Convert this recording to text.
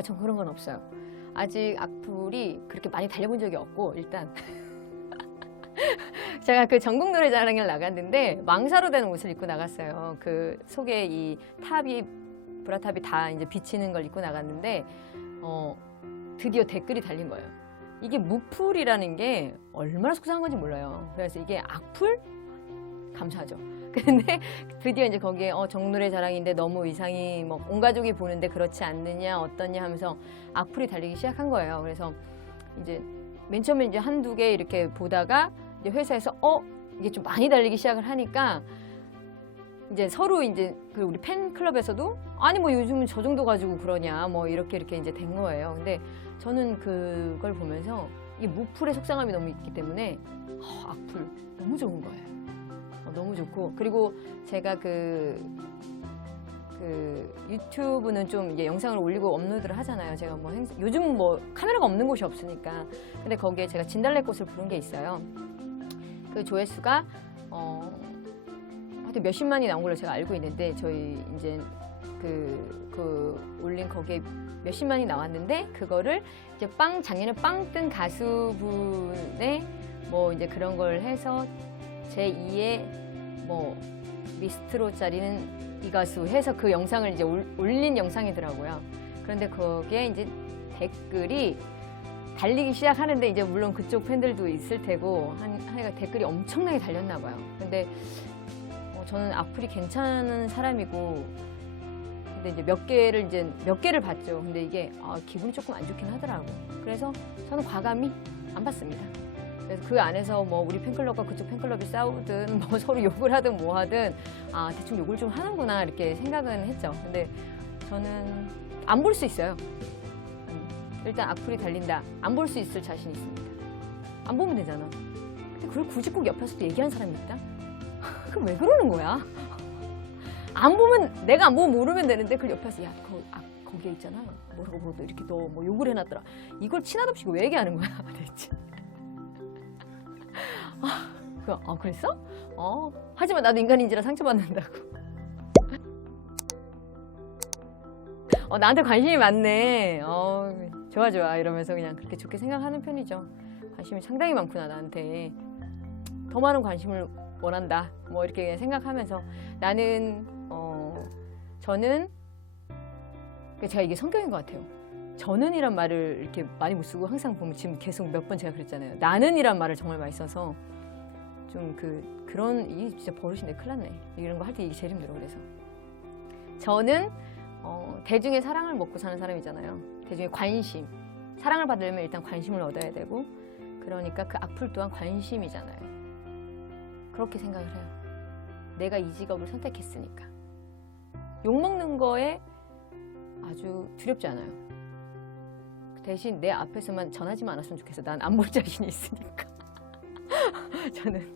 전 그런 건 없어요. 아직 악플이 그렇게 많이 달려본 적이 없고 일단 제가 그 전국 노래 자랑을 나갔는데 망사로 된 옷을 입고 나갔어요. 그 속에 이 탑이 브라탑이 다 이제 비치는 걸 입고 나갔는데 어 드디어 댓글이 달린 거예요. 이게 무풀이라는 게 얼마나 속상한 건지 몰라요. 그래서 이게 악플 감사하죠. 근데 드디어 이제 거기에 어 정노래 자랑인데 너무 의상이 뭐 온 가족이 보는데 그렇지 않느냐 어떠냐 하면서 악플이 달리기 시작한 거예요. 그래서 이제 맨 처음에 이제 한두 개 이렇게 보다가 이제 회사에서 어 이게 좀 많이 달리기 시작을 하니까 이제 서로 이제 그 우리 팬클럽에서도 아니 뭐 요즘은 저 정도 가지고 그러냐 뭐 이렇게 이렇게 이제 된 거예요. 근데 저는 그걸 보면서 이 무풀의 속상함이 너무 있기 때문에 어, 악플 너무 좋은 거예요. 어, 너무 좋고 그리고 제가 그, 그 유튜브는 좀 이제 영상을 올리고 업로드를 하잖아요. 제가 뭐 행사, 요즘 뭐 카메라가 없는 곳이 없으니까 근데 거기에 제가 진달래꽃을 부른 게 있어요. 그 조회수가 어 하여튼 몇십만이 나온 걸로 제가 알고 있는데 저희 이제 그, 그 올린 거기에 몇십만이 나왔는데 그거를 이제 빵 작년에 빵 뜬 가수분의 뭐 이제 그런 걸 해서 제 2의 뭐 미스트로 짜리는 이 가수 해서 그 영상을 이제 올- 올린 영상이더라고요. 그런데 거기에 이제 댓글이 달리기 시작하는데 이제 물론 그쪽 팬들도 있을 테고 한 하니까 댓글이 엄청나게 달렸나 봐요. 근데 어, 저는 악플이 괜찮은 사람이고 근데 이제 몇 개를 이제 몇 개를 봤죠. 근데 이게 아, 기분이 조금 안 좋긴 하더라고. 그래서 저는 과감히 안 봤습니다. 그래서 그 안에서 뭐 우리 팬클럽과 그쪽 팬클럽이 싸우든 뭐 서로 욕을 하든 뭐 하든 아 대충 욕을 좀 하는구나 이렇게 생각은 했죠. 근데 저는 안 볼 수 있어요. 음, 일단 악플이 달린다. 안 볼 수 있을 자신 있습니다. 안 보면 되잖아. 근데 그걸 굳이 꼭 옆에서도 얘기하는 사람이 있다? 그럼 왜 그러는 거야? 안 보면 내가 안 보면 모르면 되는데 그걸 옆에서 야 거, 아, 거기에 있잖아 뭐라고 뭐 이렇게 너 뭐 욕을 해놨더라 이걸 친하답시고 왜 얘기하는 거야 대체 아, 그, 아 그랬어? 어 하지만 나도 인간인지라 상처받는다고. 어 나한테 관심이 많네. 어 좋아 좋아. 이러면서 그냥 그렇게 좋게 생각하는 편이죠. 관심이 상당히 많구나 나한테. 더 많은 관심을 원한다. 뭐 이렇게 생각하면서. 나는 어 저는 제가 이게 성격인 것 같아요. 저는이란 말을 이렇게 많이 못 쓰고 항상 보면 지금 계속 몇 번 제가 그랬잖아요. 나는이란 말을 정말 많이 써서 좀 그 그런 이게 진짜 버릇인데 큰일 났네. 이런 거 할 때 이게 제일 힘들어 그래서 저는 어, 대중의 사랑을 먹고 사는 사람이잖아요. 대중의 관심 사랑을 받으려면 일단 관심을 얻어야 되고 그러니까 그 악플 또한 관심이잖아요. 그렇게 생각을 해요. 내가 이 직업을 선택했으니까. 욕 먹는 거에 아주 두렵지 않아요. 대신 내 앞에서만 전하지만 않았으면 좋겠어. 난 안 볼 자신이 있으니까. 저는